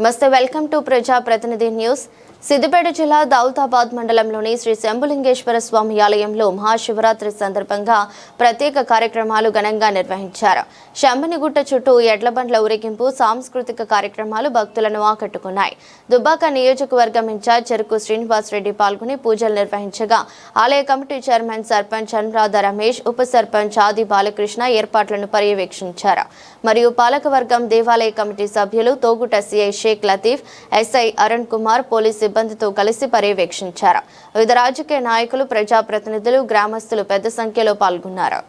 నమస్తే, welcome to ప్రజా ప్రతినిధి న్యూస్. సిద్దిపేట జిల్లా దౌలతాబాద్ మండలంలోని శ్రీ శంభులింగేశ్వర స్వామి ఆలయంలో మహాశివరాత్రి సందర్భంగా ప్రత్యేక కార్యక్రమాలు ఘనంగా నిర్వహించారు. శంభునిగుట్ట చుట్టూ ఎడ్లబండ్ల ఊరేగింపు, సాంస్కృతిక కార్యక్రమాలు భక్తులను ఆకట్టుకున్నాయి. దుబ్బాక నియోజకవర్గం ఇన్ఛార్జ్ చెరుకు శ్రీనివాస్ రెడ్డి పాల్గొని పూజలు నిర్వహించగా ఆలయ కమిటీ చైర్మన్ సర్పంచ్ అనురాధ రమేష్, ఉప సర్పంచ్ ఆది బాలకృష్ణ ఏర్పాట్లను పర్యవేక్షించారు. మరియు పాలకవర్గం, దేవాలయ కమిటీ సభ్యులు, Thoguta CI Sheikh Latif, SI Arun Kumar police సిబ్బందితో కలిసి పర్యవేక్షించారు. వివిధ రాజకీయ నాయకులు, ప్రజాప్రతినిధులు, గ్రామస్తులు పెద్ద సంఖ్యలో పాల్గొన్నారు.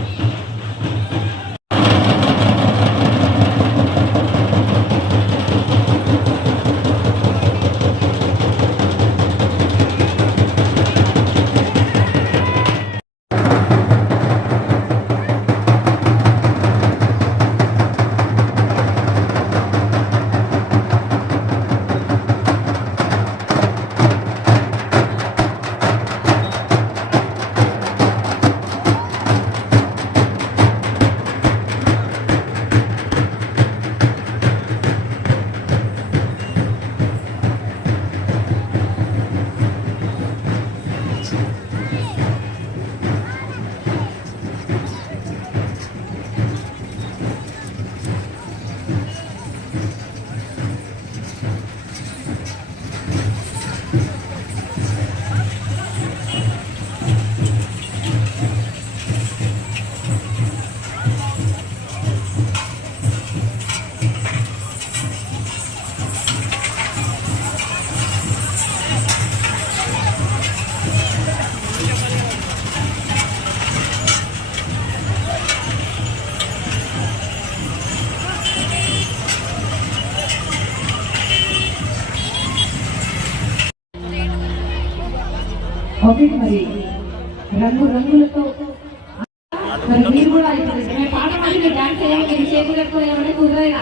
ఓకే, మరి రంగులతో మరి మీరు కూడా పాట పాడి డాన్స్ చేయాలి, చేతులతో ఏమైనా కుదరగా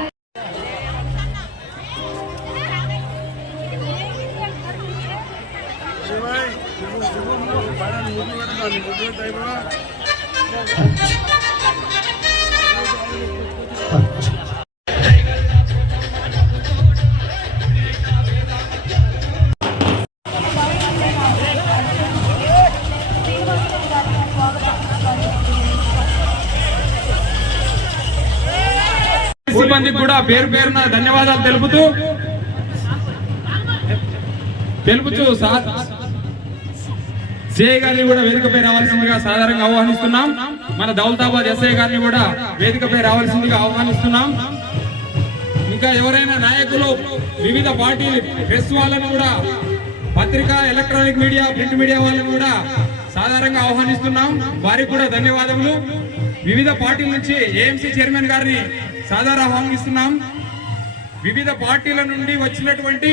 సిబ్బందికి కూడా పేరు పేరున ధన్యవాదాలు తెలుపుతూ సిఐ గారిని కూడా వేదికపై రావాల్సిందిగా సాధారణంగా ఆహ్వానిస్తున్నాం. మన దౌలతాబాద్ ఎస్ఐ గారిని కూడా వేదికపై రావాల్సిందిగా ఆహ్వానిస్తున్నాం. ఇంకా ఎవరైనా నాయకులు, వివిధ పార్టీ ప్రెస్ వాళ్ళను కూడా, పత్రిక, ఎలక్ట్రానిక్ మీడియా, ప్రింట్ మీడియా వాళ్ళని కూడా సాధారణంగా ఆహ్వానిస్తున్నాం. వారికి కూడా ధన్యవాదములు. వివిధ పార్టీల నుంచి ఏఎంసీ చైర్మన్ గారిని సాధారణ ఆహ్వానిస్తున్నాం. వివిధ పార్టీల నుండి వచ్చినటువంటి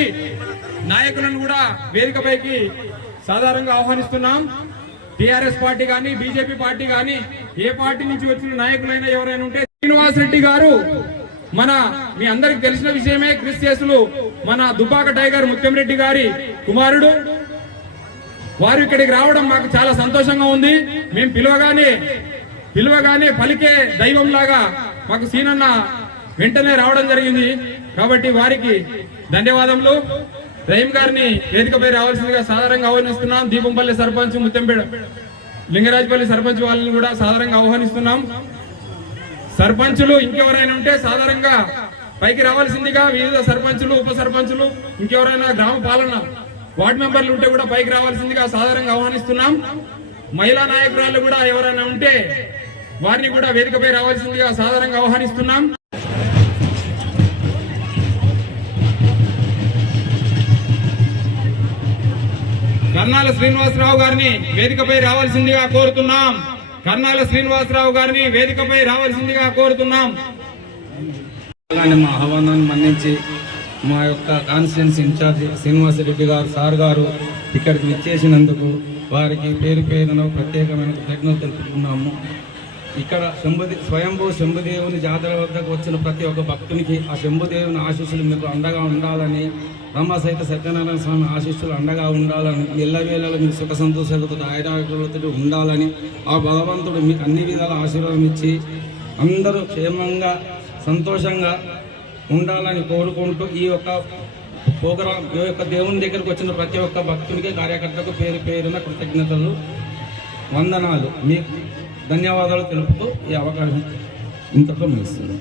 నాయకులను కూడా వేదికపైకి సాధారణంగా ఆహ్వానిస్తున్నాం. టిఆర్ఎస్ పార్టీ కానీ, బీజేపీ పార్టీ కానీ, ఏ పార్టీ నుంచి వచ్చిన నాయకులైనా ఎవరైనా ఉంటే, శ్రీనివాస్ రెడ్డి గారు మీ అందరికి తెలిసిన విషయమే, క్రిస్టియన్లు మన దుబ్బాక టైగర్ ముత్యంరెడ్డి గారి కుమారుడు. వారు ఇక్కడికి రావడం మాకు చాలా సంతోషంగా ఉంది. మేము పిలవగానే పలికే దైవం లాగా మాకు సీనన్న వెంటనే రావడం జరిగింది. కాబట్టి వారికి ధన్యవాదములు. రహీం గారిని వేదికపై రావాల్సిందిగా సాధారణంగా ఆహ్వానిస్తున్నాం. దీపంపల్లి సర్పంచ్, ముత్తంపేట లింగరాజపల్లి సర్పంచ్ వాళ్ళని కూడా సాధారణంగా ఆహ్వానిస్తున్నాం. సర్పంచులు ఇంకెవరైనా ఉంటే సాధారణంగా పైకి రావాల్సిందిగా, వివిధ సర్పంచులు, ఉప సర్పంచులు, ఇంకెవరైనా గ్రామ పాలన వార్డు మెంబర్లు ఉంటే కూడా పైకి రావాల్సిందిగా సాధారణంగా ఆహ్వానిస్తున్నాం. మహిళా నాయకురాలు కూడా ఎవరైనా ఉంటే వారిని కూడా వేదికపై రావాల్సిందిగా సాధారణంగా ఆహ్వానిస్తున్నాం. కర్నాల శ్రీనివాసరావు గారిని వేదికపై రావాల్సిందిగా కోరుతున్నాం. మా ఆహ్వానాన్ని మన్నించి మా యొక్క కాన్స్టిట్యున్సీ ఇన్ఛార్జ్ శ్రీనివాసరెడ్డి గారు సార్ గారు ఇక్కడికి విచ్చేసినందుకు వారికి పేరు పేరున ప్రత్యేకమైన కృతజ్ఞతలు తెలుపుతున్నాము. ఇక్కడ స్వయంభూ శంభుదేవుని జాతర వద్దకు వచ్చిన ప్రతి ఒక్క భక్తునికి ఆ శంభుదేవుని ఆశీస్సులు మీకు అండగా ఉండాలని, రమసహిత సత్యనారాయణ స్వామి ఆశీస్సులు అండగా ఉండాలని, ఎల్లవేళలో మీకు సుఖ సంతోషాలతో ఆయురారోగ్యాలతో ఉండాలని ఆ భగవంతుడు మీకు అన్ని విధాల ఆశీర్వాదం ఇచ్చి అందరూ క్షేమంగా సంతోషంగా ఉండాలని కోరుకుంటూ ఈ యొక్క ప్రోగ్రాం యొక్క దేవుని దగ్గరకు వచ్చిన ప్రతి ఒక్క భక్తునికి కార్యకర్తకు పేరు పేరున కృతజ్ఞతలు వందనాలు మీకు ధన్యవాదాలు తెలుపుతూ ఈ అవకాశం ఇంతతో ముగిస్తుంది.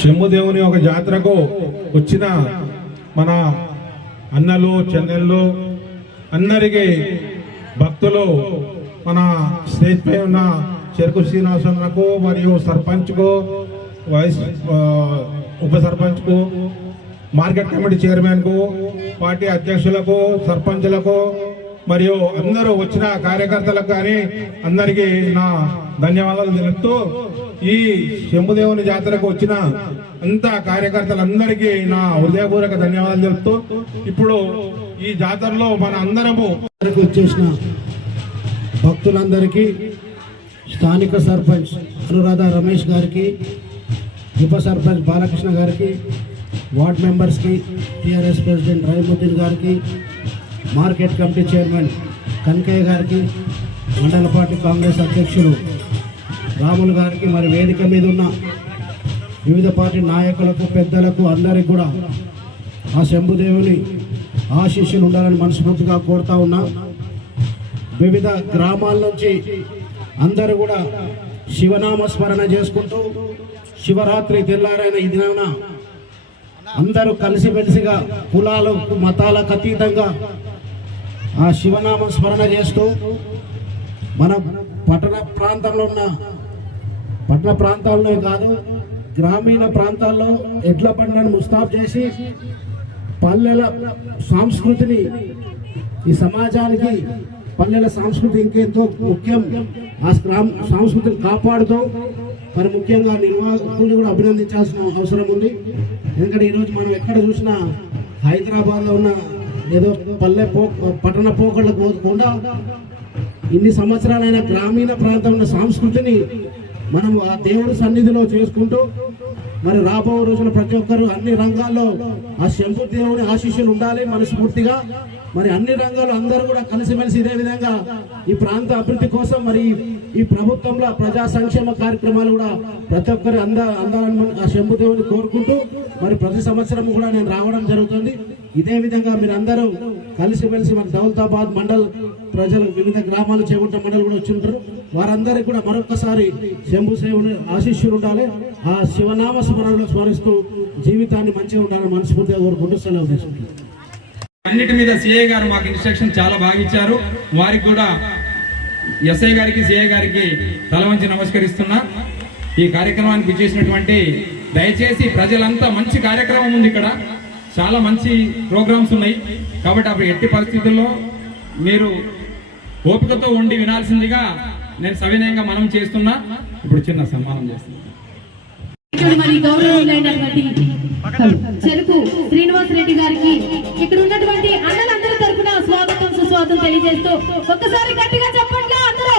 శంభుదేవుని ఒక జాతరకు వచ్చిన మన అన్నలు చెల్లెళ్ళు అందరికీ భక్తులు మన స్టేజ్ పై ఉన్న చెరుకు శ్రీనివాసన్నకు మరియు సర్పంచ్కు ఉప సర్పంచ్కు మార్కెట్ కమిటీ చైర్మన్కు పార్టీ అధ్యక్షులకు సర్పంచ్లకు మరియు అందరూ వచ్చిన కార్యకర్తలకు కానీ అందరికీ నా ధన్యవాదాలు తెలుపుతూ ఈ శంభుదేవుని జాతరకు వచ్చిన అంతా కార్యకర్తలందరికీ నా హృదయపూర్వక ధన్యవాదాలు తెలుపుతూ ఇప్పుడు ఈ జాతరలో మన అందరము వచ్చేసిన భక్తులందరికీ స్థానిక సర్పంచ్ అనురాధ రమేష్ గారికి ఉప సర్పంచ్ బాలకృష్ణ గారికి వార్డ్ మెంబర్స్కి టీఆర్ఎస్ ప్రెసిడెంట్ రహీముద్దీన్ గారికి మార్కెట్ కమిటీ చైర్మన్ కనకయ్య గారికి మండల పార్టీ కాంగ్రెస్ అధ్యక్షులు రాములు గారికి మరి వేదిక మీద ఉన్న వివిధ పార్టీ నాయకులకు పెద్దలకు అందరికీ కూడా ఆ శంభుదేవుని ఆశీస్సులు ఉండాలని మనస్ఫూర్తిగా కోరుతా ఉన్నా. వివిధ గ్రామాల నుంచి అందరూ కూడా శివనామ స్మరణ చేసుకుంటూ శివరాత్రి తెల్లారైన ఈ దినాన అందరూ కలిసిమెలిసిగా కులాలు మతాలకు అతీతంగా ఆ శివనామ స్మరణ చేస్తూ మన పట్టణ ప్రాంతాల్లో కాదు గ్రామీణ ప్రాంతాల్లో ఎడ్ల బండ్లను ముస్తాబు చేసి పల్లెల సంస్కృతిని ఈ సమాజానికి పల్లెల సంస్కృతి ఇంకెంతో ముఖ్యం. ఆ సంస్కృతిని కాపాడుతూ మరి ముఖ్యంగా నిర్వాహకుల్ని కూడా అభినందించాల్సిన అవసరం ఉంది. ఎందుకంటే ఈరోజు మనం ఎక్కడ చూసినా హైదరాబాద్లో ఉన్న ఏదో పట్టణ పోకళ్ళకు పోకుండా ఇన్ని సంవత్సరాలైన గ్రామీణ ప్రాంతంలో సంస్కృతిని మనం ఆ దేవుడి సన్నిధిలో చేసుకుంటూ మరి రాబో రోజున ప్రతి ఒక్కరు అన్ని రంగాల్లో ఆ శంభు దేవుని ఆశీస్సులు ఉండాలి మనస్ఫూర్తిగా. మరి అన్ని రంగాలు అందరూ కూడా కలిసిమెలిసి ఇదే విధంగా ఈ ప్రాంత అభివృద్ధి కోసం మరి ఈ ప్రభుత్వంలో ప్రజా సంక్షేమ కార్యక్రమాలు కూడా ప్రతి ఒక్కరు అందాలని ఆ శంభుదేవుని కోరుకుంటూ మరి ప్రతి సంవత్సరం కూడా నేను రావడం జరుగుతుంది. ఇదే విధంగా మీరు అందరూ కలిసిమెలిసి మన దౌలతాబాద్ మండల్ ప్రజలు వివిధ గ్రామాలు చేపట్ట మండలు కూడా వచ్చి ఉంటారు. వారందరికీ కూడా మరొకసారి శంభుదేవుని ఆశీస్సులు ఉండాలి. ఆ శివనామ స్మరణలో స్మరిస్తూ జీవితాన్ని మంచిగా ఉండాలని మనస్ఫూర్తిగా కోరుకుంటూ సెలవు తీసుకుంటారు. అన్నిటి మీద సిఐ గారు మాకు ఇన్స్ట్రక్షన్ చాలా బాగా ఇచ్చారు. వారికి కూడా ఎస్ఐ గారికి సిఐ గారికి తల వంచి నమస్కరిస్తున్నా. ఈ కార్యక్రమానికి చేసినటువంటి దయచేసి ప్రజలంతా మంచి కార్యక్రమం ఉంది, ఇక్కడ చాలా మంచి ప్రోగ్రామ్స్ ఉన్నాయి కాబట్టి అప్పుడు ఎట్టి పరిస్థితుల్లో మీరు ఓపికతో ఉండి వినాల్సిందిగా నేను సవినయంగా మనం చేస్తున్నా. ఇప్పుడు చిన్న సన్మానం చేస్తున్నా. మరి గౌరవమైనటువంటి చెరుకు శ్రీనివాస్ రెడ్డి గారికి ఇక్కడ ఉన్నటువంటి అన్నలందరి తరఫున స్వాగతం సుస్వాగతం తెలియజేస్తూ ఒక్కసారి గట్టిగా చెప్పండి అందరూ.